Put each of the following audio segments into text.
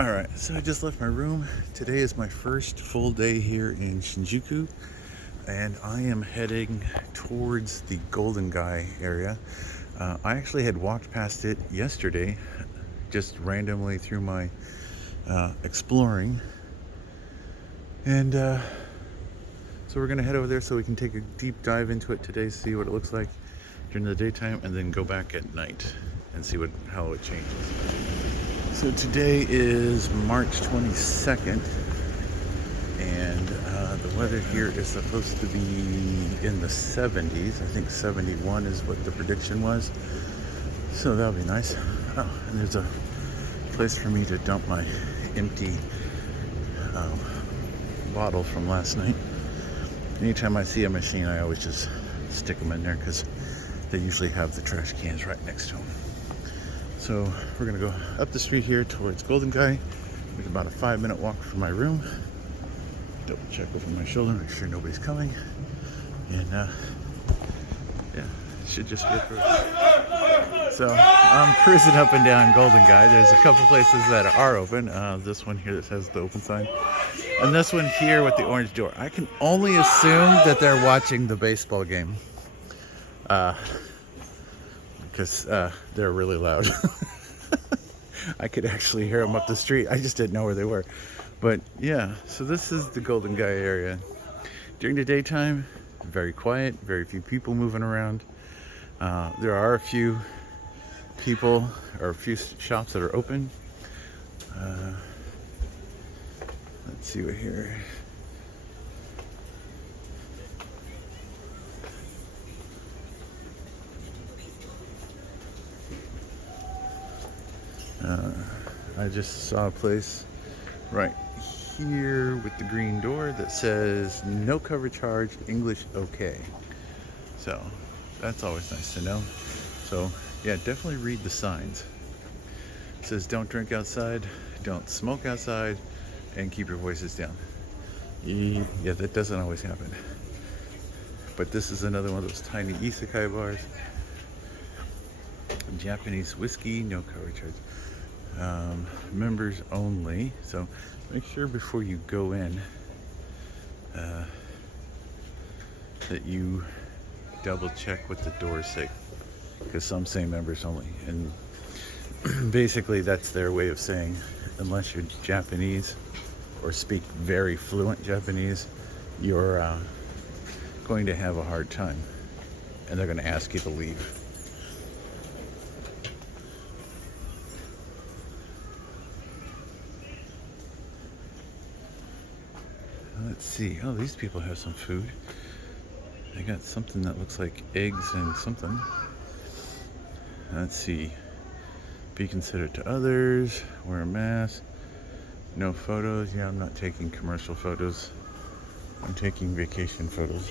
Alright, so I just left my room. Today is my first full day here in Shinjuku, and I am heading towards the Golden Guy area. I actually had walked past it yesterday, just randomly through my exploring, and so we're going to head over there so we can take a deep dive into it today, see what it looks like during the daytime, and then go back at night and see how it changes. So today is March 22nd, and the weather here is supposed to be in the 70s. I think 71 is what the prediction was. So that'll be nice. Oh, and there's a place for me to dump my empty bottle from last night. Anytime I see a machine, I always just stick them in there because they usually have the trash cans right next to them. So we're gonna go up the street here towards Golden Guy. It's about a 5-minute walk from my room. Double check over my shoulder, make sure nobody's coming. And yeah, it should just be approved. So I'm cruising up and down Golden Guy. There's a couple places that are open. This one here that says the open sign. And this one here with the orange door. I can only assume that they're watching the baseball game. Because they're really loud. I could actually hear them up the street. I just didn't know where they were. But yeah, so this is the Golden Guy area. During the daytime, very quiet, very few people moving around. There are a few people or a few shops that are open. Let's see what here. I just saw a place right here with the green door that says no cover charge, English okay. So that's always nice to know. So yeah, definitely read the signs. It says don't drink outside, don't smoke outside, and keep your voices down. Yeah, that doesn't always happen. But this is another one of those tiny isekai bars. Japanese whiskey, no cover charge. Members only, so make sure before you go in that you double check what the doors say, because some say members only, and basically that's their way of saying unless you're Japanese or speak very fluent Japanese, you're going to have a hard time and they're going to ask you to leave. Let's see. Oh, these people have some food. They got something that looks like eggs and something. Let's see. Be considerate to others. Wear a mask. No photos. Yeah, I'm not taking commercial photos. I'm taking vacation photos.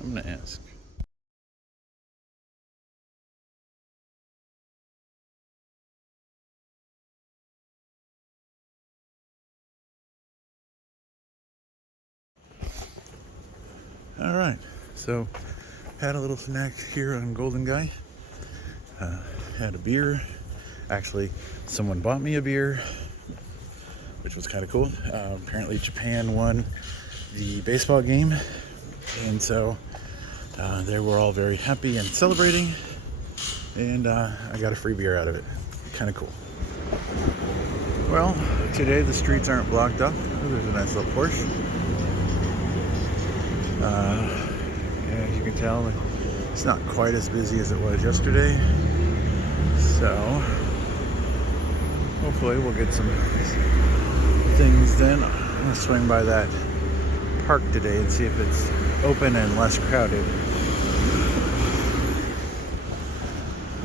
I'm gonna ask. All right, so had a little snack here on Golden Guy. Had a beer. Actually, someone bought me a beer, which was kind of cool. Apparently Japan won the baseball game, and so they were all very happy and celebrating, and I got a free beer out of it. Kind of cool. Well, today the streets aren't blocked up. Oh, there's a nice little Porsche. Yeah, as you can tell, it's not quite as busy as it was yesterday. So hopefully we'll get some things done. I'm gonna swing by that park today and see if it's open and less crowded.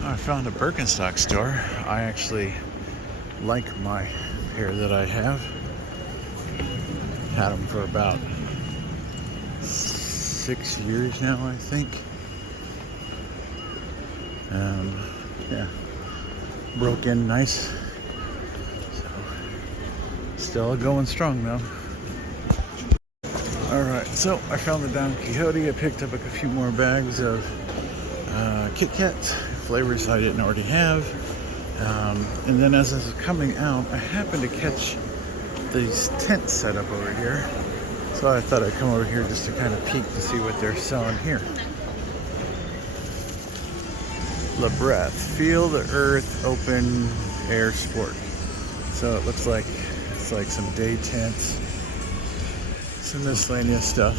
I found a Birkenstock store. I actually like my pair that I have. Had them for about 6 years now, I think. Yeah, broke in nice. So still going strong though. All right, so I found the Don Quixote. I picked up a few more bags of Kit Kats flavors I didn't already have. And then as I was coming out, I happened to catch these tents set up over here. So I thought I'd come over here just to kind of peek to see what they're selling here. La Breath, feel the earth, open air sport. So it looks like it's like some day tents, some miscellaneous stuff.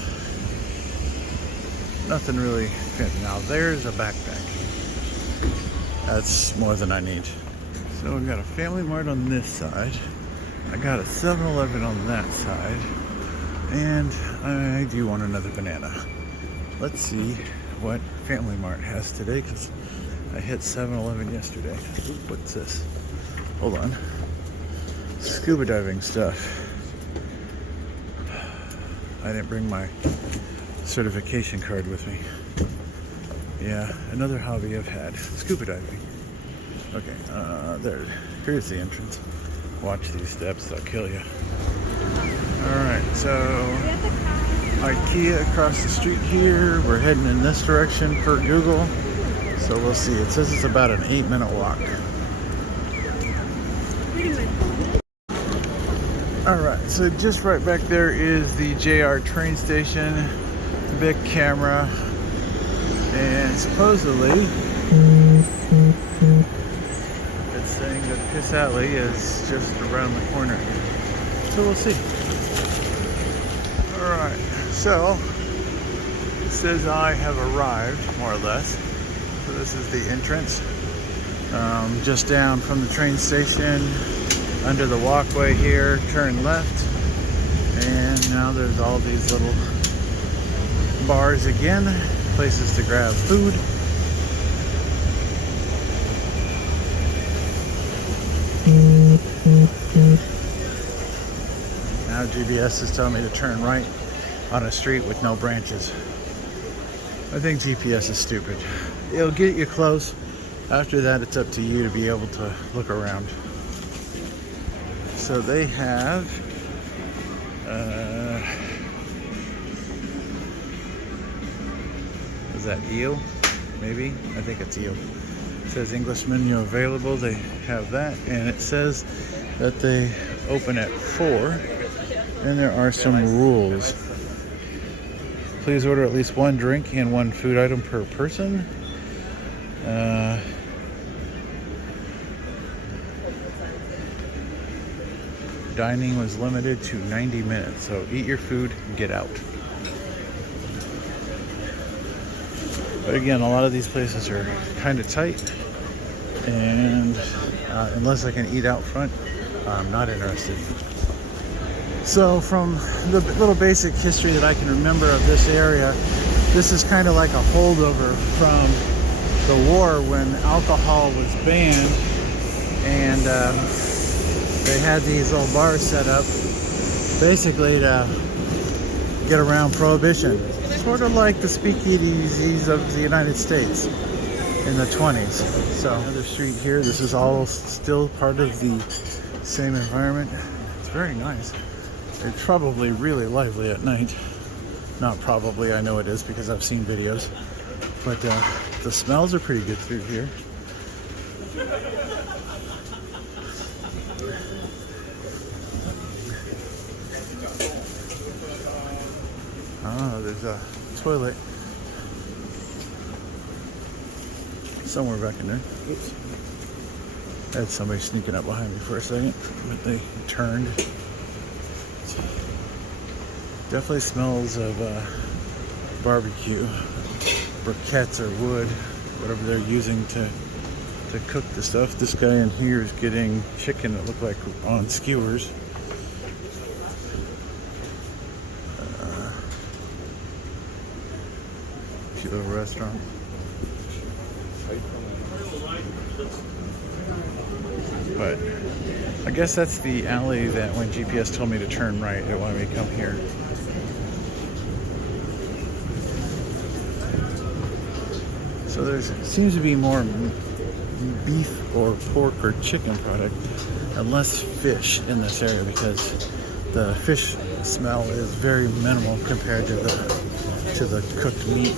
Nothing really fit. Now there's a backpack. That's more than I need. So we got a Family Mart on this side. I got a 7-Eleven on that side. And I do want another banana. Let's see what Family Mart has today, because I hit 7-Eleven yesterday. Ooh, what's this? Hold on. Scuba diving stuff. I didn't bring my certification card with me. Yeah, another hobby I've had. Scuba diving. Okay, here's the entrance. Watch these steps, they'll kill you. Alright, so IKEA across the street here. We're heading in this direction per Google. So we'll see. It says it's about an 8-minute walk. Alright, so just right back there is the JR train station. Big camera. And supposedly it's saying that Piss Alley is just around the corner. So we'll see. Alright, so it says I have arrived, more or less. So this is the entrance. Just down from the train station, under the walkway here, turn left. And now there's all these little bars again, places to grab food. Now GPS is telling me to turn right on a street with no branches. I think GPS is stupid. It'll get you close. After that, it's up to you to be able to look around. So they have is that eel? Maybe? I think it's eel. It says English menu available. They have that, and it says that they open at 4, and there are some rules. Please order at least 1 drink and 1 food item per person. Dining was limited to 90 minutes, so eat your food and get out. But again, a lot of these places are kind of tight, and unless I can eat out front, I'm not interested. So from the little basic history that I can remember of this area, this is kind of like a holdover from the war when alcohol was banned, and they had these little bars set up basically to get around prohibition. Sort of like the speakeasies of the United States in the 20s. So another street here. This is all still part of the same environment. It's very nice. It's probably really lively at night. Not probably, I know it is because I've seen videos. But the smells are pretty good through here. Ah, there's a toilet somewhere back in there. Oops. I had somebody sneaking up behind me for a second, but they turned. Definitely smells of barbecue, briquettes or wood, whatever they're using to cook the stuff. This guy in here is getting chicken that looked like on skewers. Cute little restaurant. But I guess that's the alley that when GPS told me to turn right, it wanted me to come here. So there seems to be more beef or pork or chicken product and less fish in this area because the fish smell is very minimal compared to the cooked meat.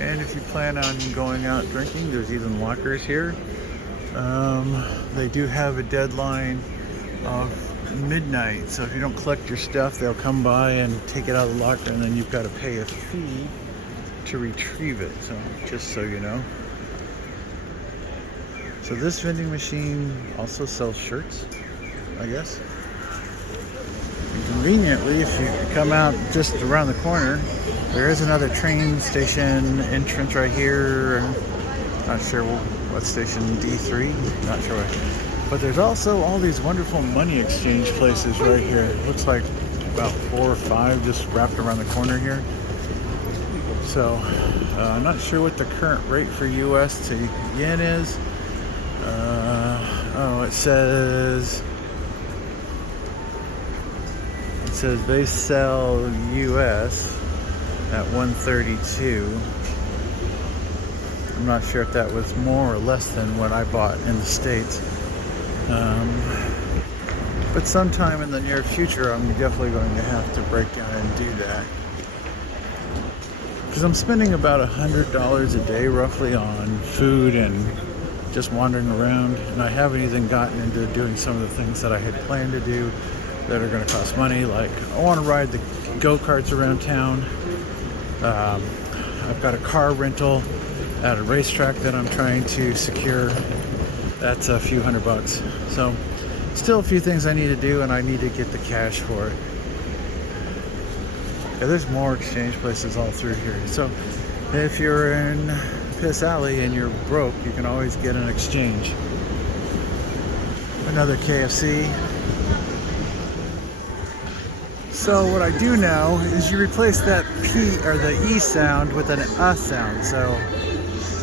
And if you plan on going out drinking, there's even lockers here. They do have a deadline of midnight, so if you don't collect your stuff, they'll come by and take it out of the locker, and then you've got to pay a fee to retrieve it. So just so you know. So this vending machine also sells shirts, I guess. And conveniently, if you come out just around the corner, there is another train station entrance right here. Not sure what station, D3, not sure what. But there's also all these wonderful money exchange places right here. It looks like about 4 or 5 just wrapped around the corner here. So I'm not sure what the current rate for US to yen is. It says they sell US at 132. I'm not sure if that was more or less than what I bought in the States. But sometime in the near future, I'm definitely going to have to break down and do that. Because I'm spending about $100 a day roughly on food and just wandering around. And I haven't even gotten into doing some of the things that I had planned to do that are going to cost money. Like, I want to ride the go-karts around town. I've got a car rental at a racetrack that I'm trying to secure. That's a few $100. So still a few things I need to do, and I need to get the cash for it. Yeah, there's more exchange places all through here. So if you're in Piss Alley and you're broke, you can always get an exchange. Another KFC. So what I do now is you replace that P or the E sound with an sound. So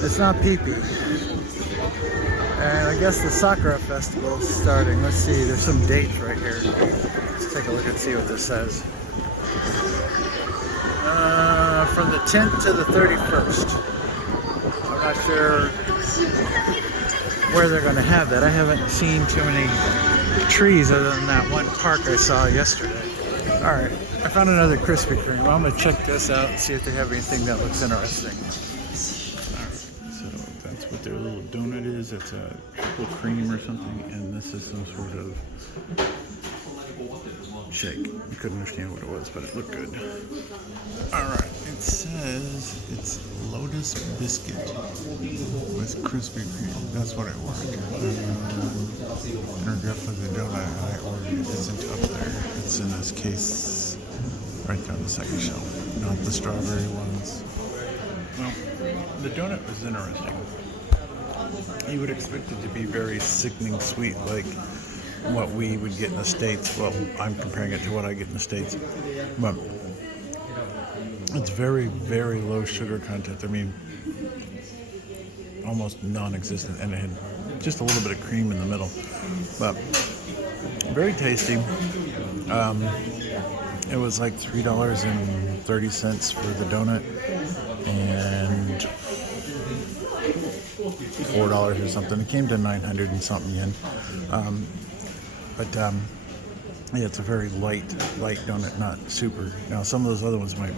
it's not pee-pee. And I guess the Sakura Festival is starting. Let's see, there's some dates right here. Let's take a look and see what this says. From the 10th to the 31st. I'm not sure where they're going to have that. I haven't seen too many trees other than that one park I saw yesterday. Alright, I found another Krispy Kreme. I'm going to check this out and see if they have anything that looks interesting. That's what their little donut is. It's a triple cream or something, and this is some sort of shake. You couldn't understand what it was, but it looked good. Alright, it says it's Lotus Biscuit with Krispy Kreme. That's what I ordered. And definitely the donut I ordered isn't up there. It's in this case right there on the second shelf, not the strawberry ones. Well, the donut was interesting. You would expect it to be very sickening sweet, like what we would get in the States. Well, I'm comparing it to what I get in the States. But it's very, very low sugar content. I mean, almost non-existent. And it had just a little bit of cream in the middle. But very tasty. It was like $3.30 for the donut. And $4 or something. It came to 900 and something yen. Yeah, it's a very light donut, not super. Now, some of those other ones might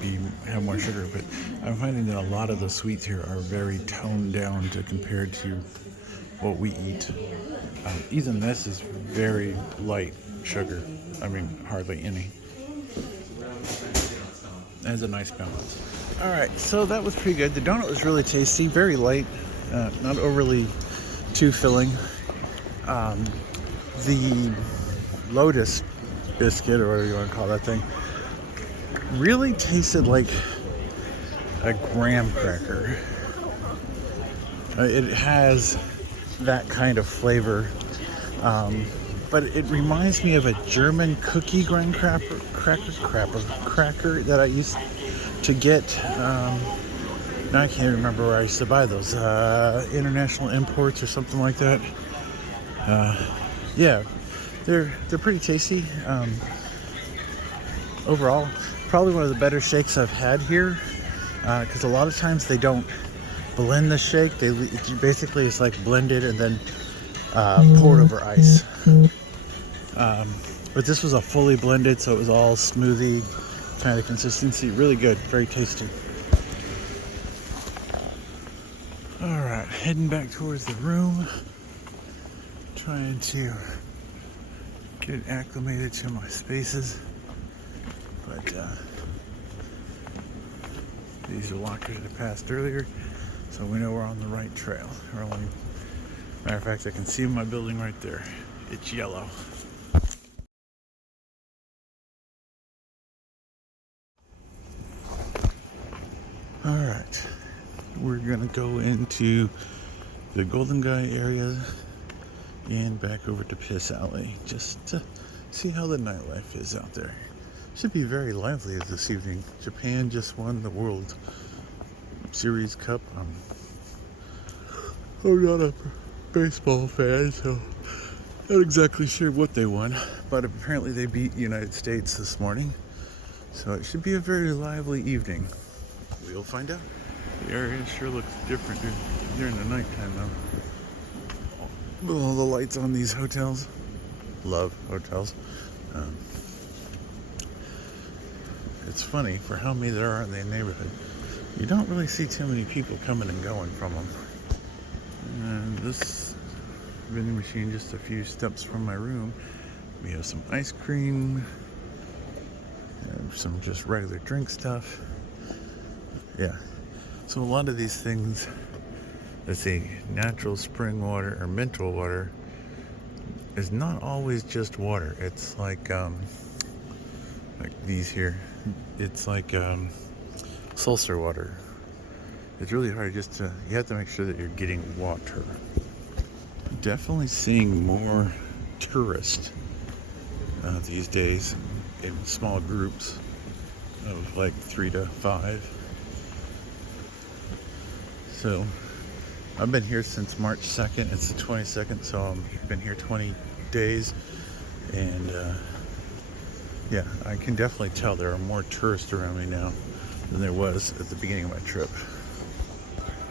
have more sugar, but I'm finding that a lot of the sweets here are very toned down compared to what we eat. Even this is very light sugar. I mean, hardly any. It has a nice balance. All right, so that was pretty good. The donut was really tasty, very light, not overly too filling. The Lotus biscuit, or whatever you want to call that thing, really tasted like a graham cracker. It has that kind of flavor, but it reminds me of a German cookie graham cracker that I used to get. Now I can't remember where I used to buy those. International Imports or something like that. Yeah, they're pretty tasty. Overall, probably one of the better shakes I've had here, because a lot of times they don't blend the shake. Basically it's like blended and then poured over ice. But this was a fully blended, so it was all smoothie kind of consistency. Really good, very tasty. Alright, heading back towards the room. Trying to get acclimated to my spaces. But these are lockers that I passed earlier, so we know we're on the right trail. Matter of fact, I can see my building right there. It's yellow. Alright, we're gonna go into the Golden Guy area and back over to Piss Alley just to see how the nightlife is out there. Should be very lively this evening. Japan just won the World Series Cup. I'm not a baseball fan, so not exactly sure what they won, but apparently they beat the United States this morning, so it should be a very lively evening. We'll find out. The area sure looks different during the nighttime though. With all the lights on these hotels. Love hotels. It's funny, for how many there are in the neighborhood, you don't really see too many people coming and going from them. And this vending machine just a few steps from my room. We have some ice cream and some just regular drink stuff. Yeah, so a lot of these things, let's see, natural spring water or mineral water is not always just water. It's like these here. It's like seltzer water. It's really hard you have to make sure that you're getting water. Definitely seeing more tourists these days in small groups of like 3 to 5. So I've been here since March 2nd. It's the 22nd, so I've been here 20 days. And yeah, I can definitely tell there are more tourists around me now than there was at the beginning of my trip.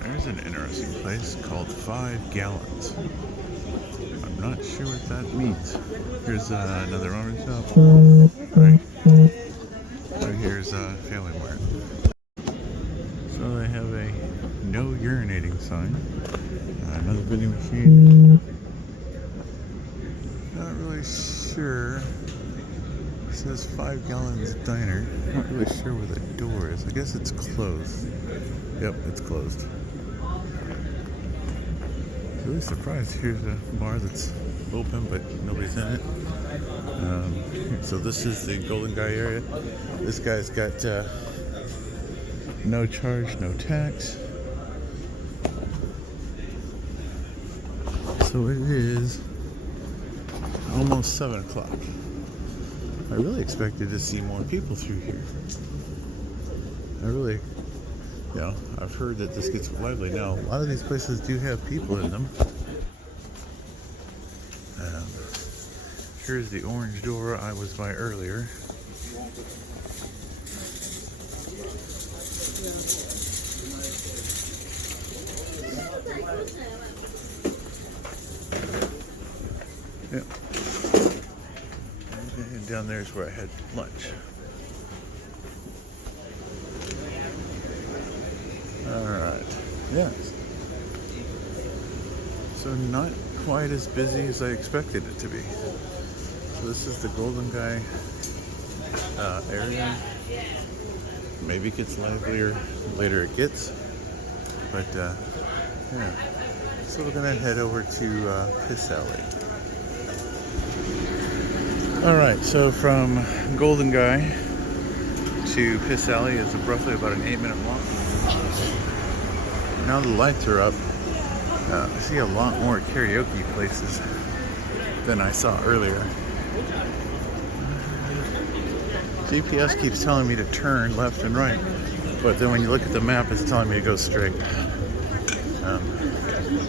There's an interesting place called 5 Gallons. I'm not sure what that means. Here's another ramen shop. Right here's Family Mart. So they have a no urinating sign. Another vending machine. Not really sure. It says 5 Gallons Diner. Not really sure where the door is. I guess it's closed. Yep, it's closed. Really surprised. Here's a bar that's open, but nobody's in it. So this is the Golden Guy area. This guy's got no charge, no tax. So it is almost 7 o'clock. I really expected to see more people through here. I've heard that this gets lively now. A lot of these places do have people in them. Here's the orange door I was by earlier. Yep. And down there is where I had lunch. Alright. Yes. So not quite as busy as I expected it to be. So this is the Golden Guy area. Maybe it gets livelier later it gets. But yeah. So we're gonna head over to Piss Alley. Alright, so from Golden Guy to Piss Alley is roughly about an 8-minute walk. Now the lights are up. I see a lot more karaoke places than I saw earlier. GPS keeps telling me to turn left and right, but then when you look at the map, it's telling me to go straight.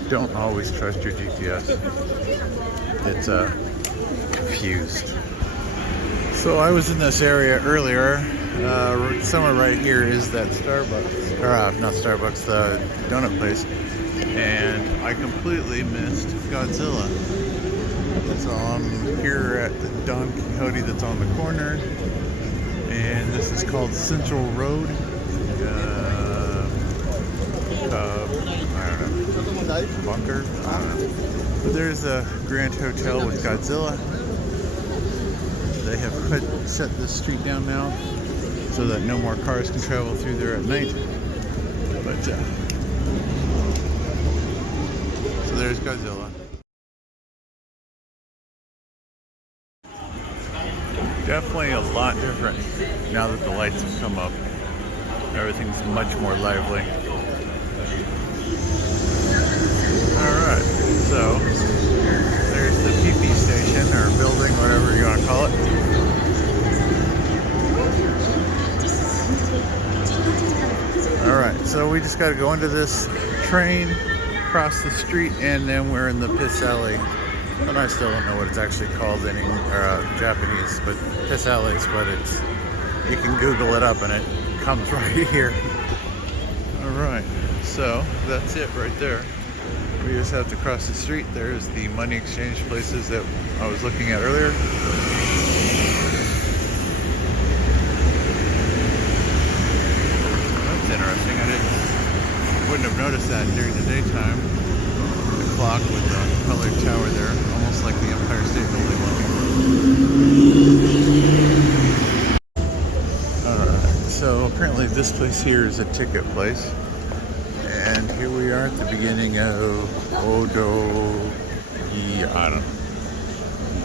Don't always trust your GPS. It's confused. So I was in this area earlier. Somewhere right here is that Starbucks, or not Starbucks, the donut place, and I completely missed Godzilla. So I'm here at the Don Quixote that's on the corner, and this is called Central Road. I don't know, bunker. I don't know. But there's a Grand Hotel with Godzilla. They have shut this street down now so that no more cars can travel through there at night. But so there's Godzilla. Definitely a lot different now that the lights have come up. Everything's much more lively. Alright, so there's the PP station or building, whatever you want to call it. Alright, so we just got to go into this train, cross the street, and then we're in the Piss Alley. And I still don't know what it's actually called in Japanese, but Piss Alley is what it's. You can Google it up and it comes right here. Alright, so that's it right there. We just have to cross the street. There's the money exchange places that I was looking at earlier. That's interesting. I wouldn't have noticed that during the daytime. The clock with the colored tower there, almost like the Empire State Building looking. Alright, so apparently this place here is a ticket place. And here we are at the beginning of I don't know.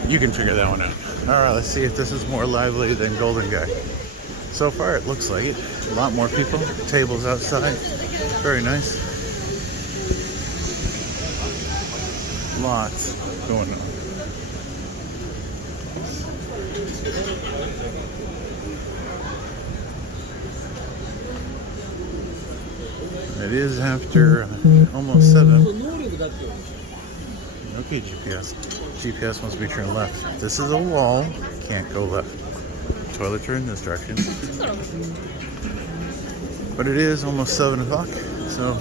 You can figure that one out. Alright, let's see if this is more lively than Golden Guy. So far it looks like it. A lot more people. Tables outside. Very nice. Lots going on. It is after almost 7. Okay, GPS. GPS must be turned left. This is a wall. Can't go left. Toilets are in this direction. But it is almost 7 o'clock. So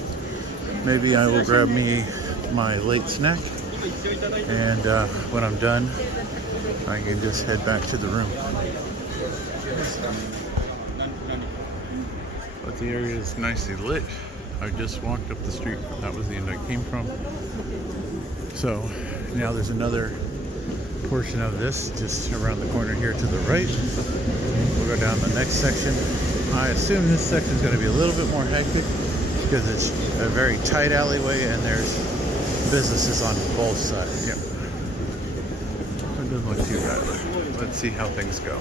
maybe I will grab me my late snack. And when I'm done, I can just head back to the room. But the area is nicely lit. I just walked up the street. That was the end I came from. So now there's another portion of this just around the corner here to the right. We'll go down the next section. I assume this section is going to be a little bit more hectic because it's a very tight alleyway and there's businesses on both sides. Yep. It doesn't look too bad. Let's see how things go.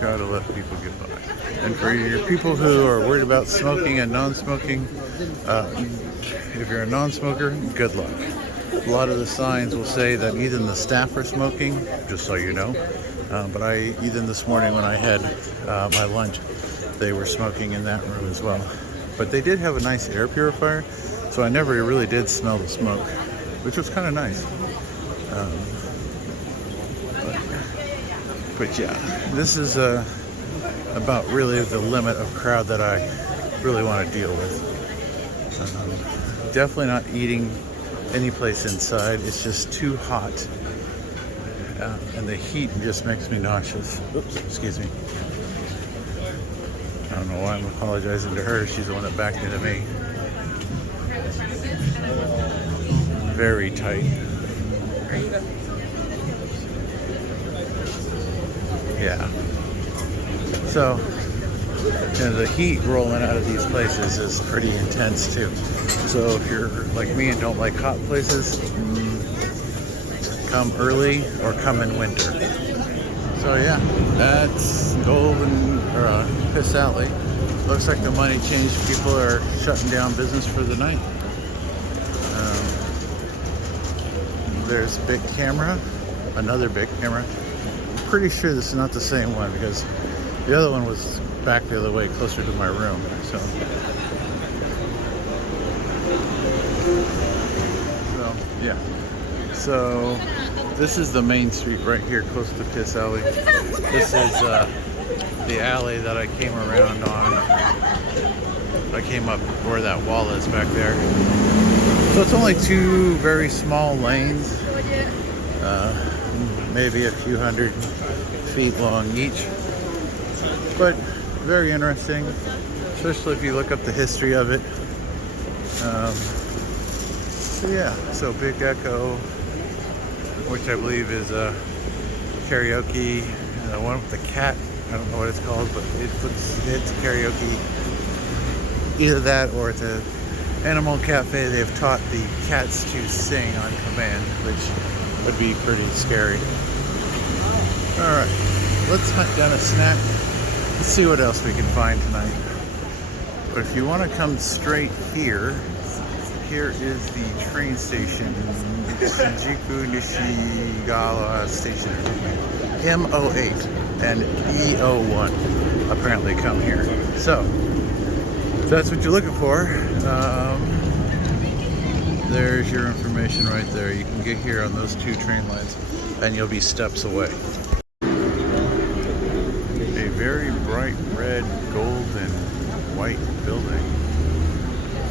Gotta let people get by. And for your people who are worried about smoking and non-smoking, if you're a non-smoker, good luck. A lot of the signs will say that even the staff are smoking, just so you know. But even this morning when I had my lunch, they were smoking in that room as well. But they did have a nice air purifier, so I never really did smell the smoke, which was kind of nice. But yeah, this is about really the limit of crowd that I really want to deal with. Definitely not eating any place inside. It's just too hot. And the heat just makes me nauseous. Oops, excuse me. I don't know why I'm apologizing to her. She's the one that backed into me. Very tight. Yeah. So, the heat rolling out of these places is pretty intense too. So if you're like me and don't like hot places, come early or come in winter. So yeah, that's Piss Alley. Looks like the money change people are shutting down business for the night. There's big camera, another big camera. I'm pretty sure this is not the same one because the other one was back the other way, closer to my room. So yeah. So this is the main street right here, close to Piss Alley. This is the alley that I came around on. I came up where that wall is back there. So it's only two very small lanes, maybe a few hundred feet long each, but very interesting, especially if you look up the history of it. So yeah, so Big Echo, which I believe is a karaoke, the one with the cat, I don't know what it's called, but it's karaoke. Either that or it's a animal cafe. They've taught the cats to sing on command, which would be pretty scary. Alright, let's hunt down a snack. Let's see what else we can find tonight. But if you want to come straight here, here is the train station, Shinjuku Nishigawa Station. M08 and E01 apparently come here. So, if that's what you're looking for, there's your information right there. You can get here on those two train lines and you'll be steps away. A very bright red, gold, and white building.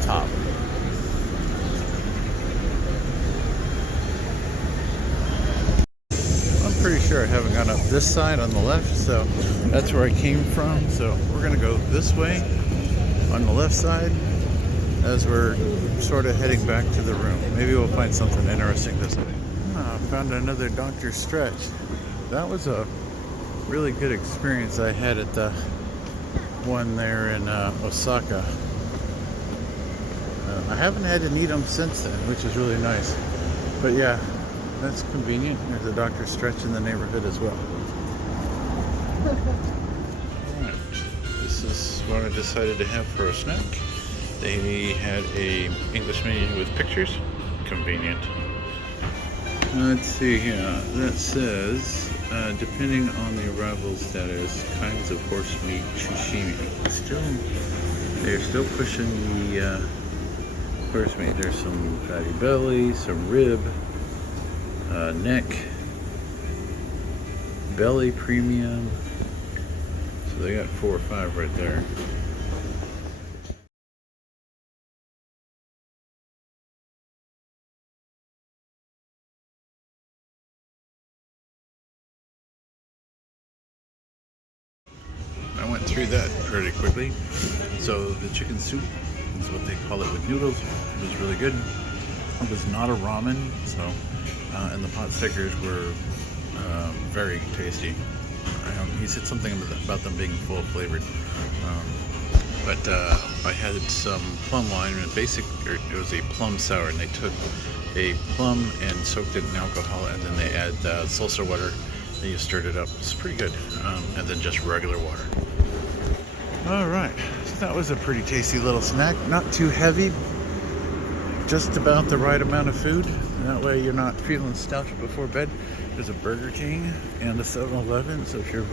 Top. I'm pretty sure I haven't gone up this side on the left, so that's where I came from. So we're gonna go this way on the left side as we're sort of heading back to the room. Maybe we'll find something interesting this way. I found another Dr. Stretch. That was a really good experience I had at the one there in Osaka. I haven't had to need them since then, which is really nice. But yeah, that's convenient. There's a Dr. Stretch in the neighborhood as well. Alright, this is what I decided to have for a snack. They had a English menu with pictures. Convenient. Let's see here. That says, depending on the arrival status, kinds of horse meat sashimi. They're still pushing the horse meat. There's some fatty belly, some rib, neck, belly premium. So they got 4 or 5 right there. I went through that pretty quickly. So the chicken soup is what they call it with noodles. It was really good. It was not a ramen, so and the pot stickers were very tasty. He said something about them being full flavored, but I had some plum wine, and it was a plum sour, and they took a plum and soaked it in alcohol, and then they add seltzer water, and you stirred it up. It's pretty good, and then just regular water. All right, so that was a pretty tasty little snack. Not too heavy, just about the right amount of food. That way you're not feeling stuffed before bed. There's a Burger King and a 7-Eleven, so if you're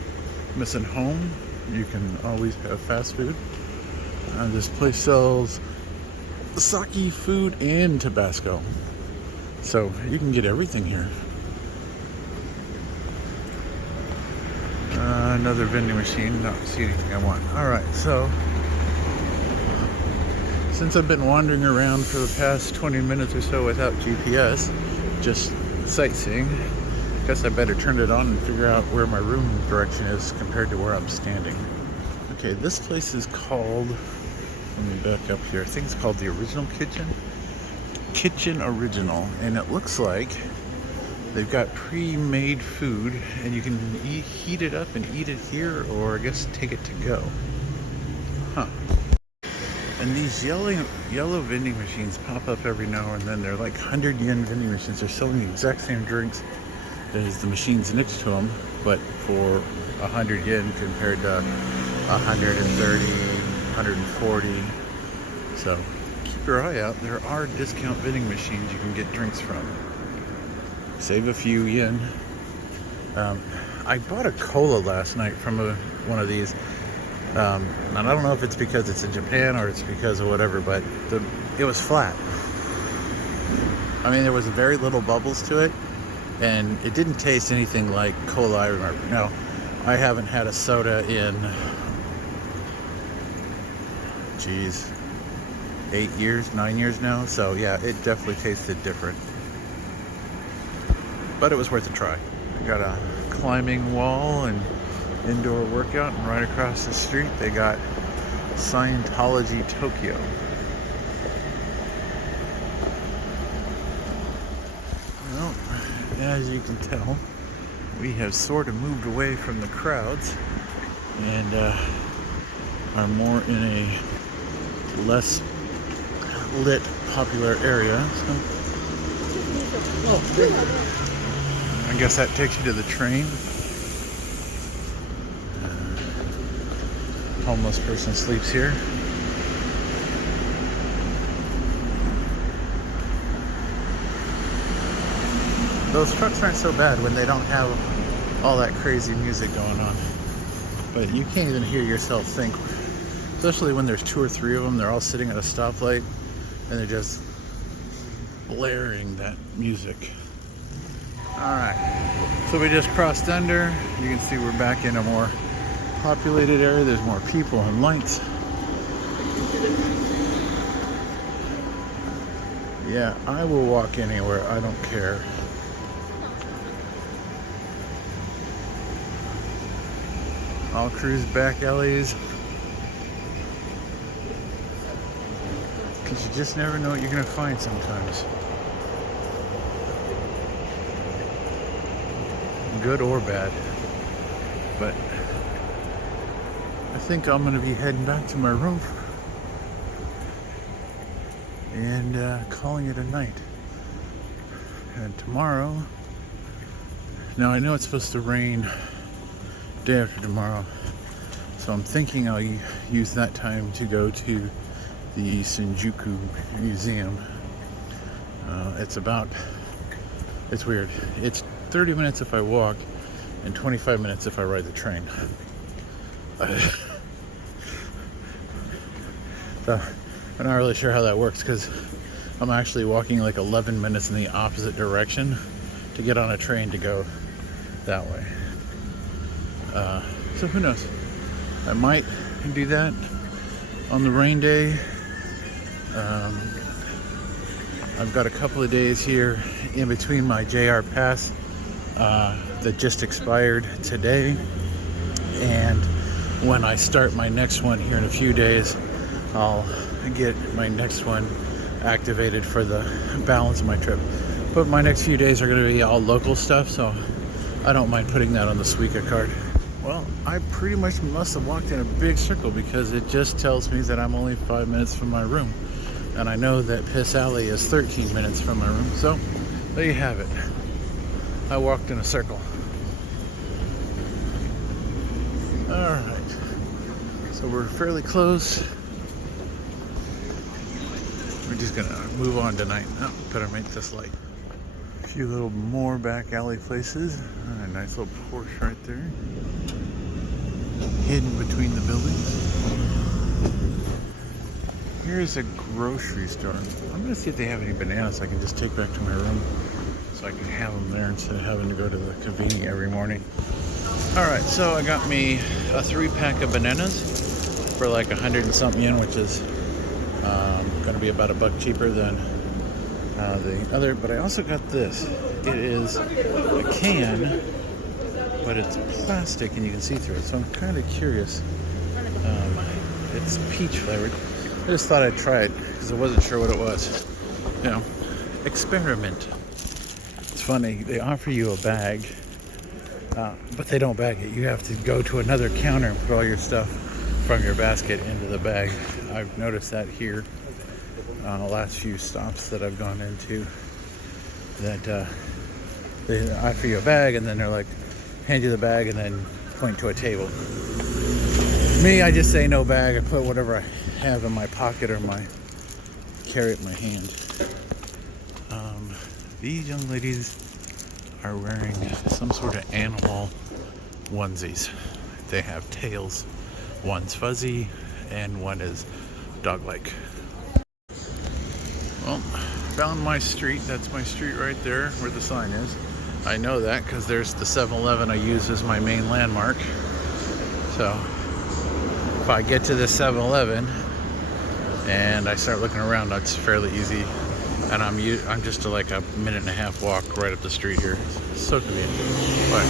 missing home, you can always have fast food. This place sells sake, food, and Tabasco, so you can get everything here. Another vending machine, not see anything I want. Alright, so since I've been wandering around for the past 20 minutes or so without GPS, just sightseeing, I guess I better turn it on and figure out where my room direction is compared to where I'm standing. Okay, this place is called, let me back up here, I think it's called the Original Kitchen. Kitchen Original, and it looks like they've got pre-made food, and you can heat it up and eat it here, or I guess take it to go. Huh. And these yellow vending machines pop up every now and then. They're like 100 yen vending machines. They're selling the exact same drinks as the machines next to them, but for 100 yen compared to 130, 140. So keep your eye out. There are discount vending machines you can get drinks from. Save a few yen. I bought a cola last night from one of these. And I don't know if it's because it's in Japan or it's because of whatever, but it was flat. I mean, there was very little bubbles to it, and it didn't taste anything like cola I remember. No, I haven't had a soda in, geez, 8 years, 9 years now. So yeah, it definitely tasted different. But it was worth a try. I got a climbing wall and indoor workout, and right across the street they got Scientology Tokyo. Well, as you can tell, we have sort of moved away from the crowds and are more in a less lit, popular area. So, I guess that takes you to the train. Homeless person sleeps here. Those trucks aren't so bad when they don't have all that crazy music going on. But you can't even hear yourself think. Especially when there's 2 or 3 of them, they're all sitting at a stoplight and they're just blaring that music. Alright, so we just crossed under. You can see we're back in a more populated area. There's more people and lights. Yeah, I will walk anywhere. I don't care. I'll cruise back alleys. Because you just never know what you're going to find sometimes. Good or bad. But I think I'm going to be heading back to my room and calling it a night. And tomorrow, now I know it's supposed to rain day after tomorrow, so I'm thinking I'll use that time to go to the Shinjuku Museum. It's weird. It's 30 minutes if I walk and 25 minutes if I ride the train. So I'm not really sure how that works because I'm actually walking like 11 minutes in the opposite direction to get on a train to go that way. So who knows? I might do that on the rain day. I've got a couple of days here in between my JR Pass that just expired today, and when I start my next one here in a few days, I'll get my next one activated for the balance of my trip. But my next few days are going to be all local stuff, so I don't mind putting that on the Suica card. Well, I pretty much must have walked in a big circle because it just tells me that I'm only 5 minutes from my room. And I know that Piss Alley is 13 minutes from my room. So, there you have it. I walked in a circle. Alright. So we're fairly close. We're just gonna move on tonight. Oh, better make this light. A few little more back alley places. A nice little Porsche right there. Hidden between the buildings. Here's a grocery store. I'm gonna see if they have any bananas I can just take back to my room so I can have them there instead of having to go to the convenience every morning. Alright, so I got me a 3-pack of bananas for like 100 and something yen, which is gonna be about $1 cheaper than the other. But I also got this. It is a can, but it's plastic and you can see through it, so I'm kind of curious. It's peach flavored. I just thought I'd try it because I wasn't sure what it was. You know, experiment. It's funny, they offer you a bag, but they don't bag it. You have to go to another counter and put all your stuff from your basket into the bag. I've noticed that here the last few stops that I've gone into, that they offer you a bag and then they're like, hand you the bag and then point to a table. Me, I just say no bag. I put whatever I have in my pocket or carry it in my hand. These young ladies are wearing some sort of animal onesies. They have tails. One's fuzzy and one is dog-like. Well, found my street. That's my street right there where the sign is. I know that because there's the 7-Eleven I use as my main landmark. So if I get to the 7-Eleven, and I start looking around. It's fairly easy, and I'm just like a minute and a half walk right up the street here. It's so convenient. But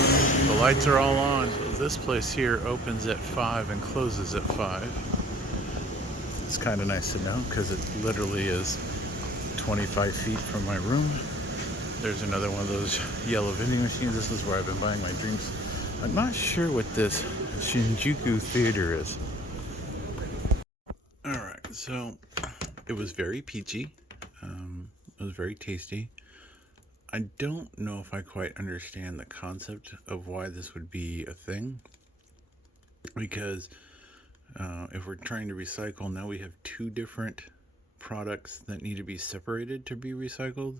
the lights are all on. This place here opens at 5 and closes at 5. It's kind of nice to know because it literally is 25 feet from my room. There's another one of those yellow vending machines. This is where I've been buying my drinks. I'm not sure what this Shinjuku theater is. Alright, so it was very peachy. It was very tasty. I don't know if I quite understand the concept of why this would be a thing. Because if we're trying to recycle, now we have two different products that need to be separated to be recycled.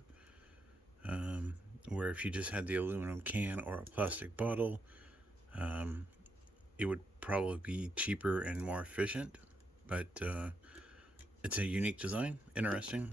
Where if you just had the aluminum can or a plastic bottle, it would probably be cheaper and more efficient. But it's a unique design, interesting.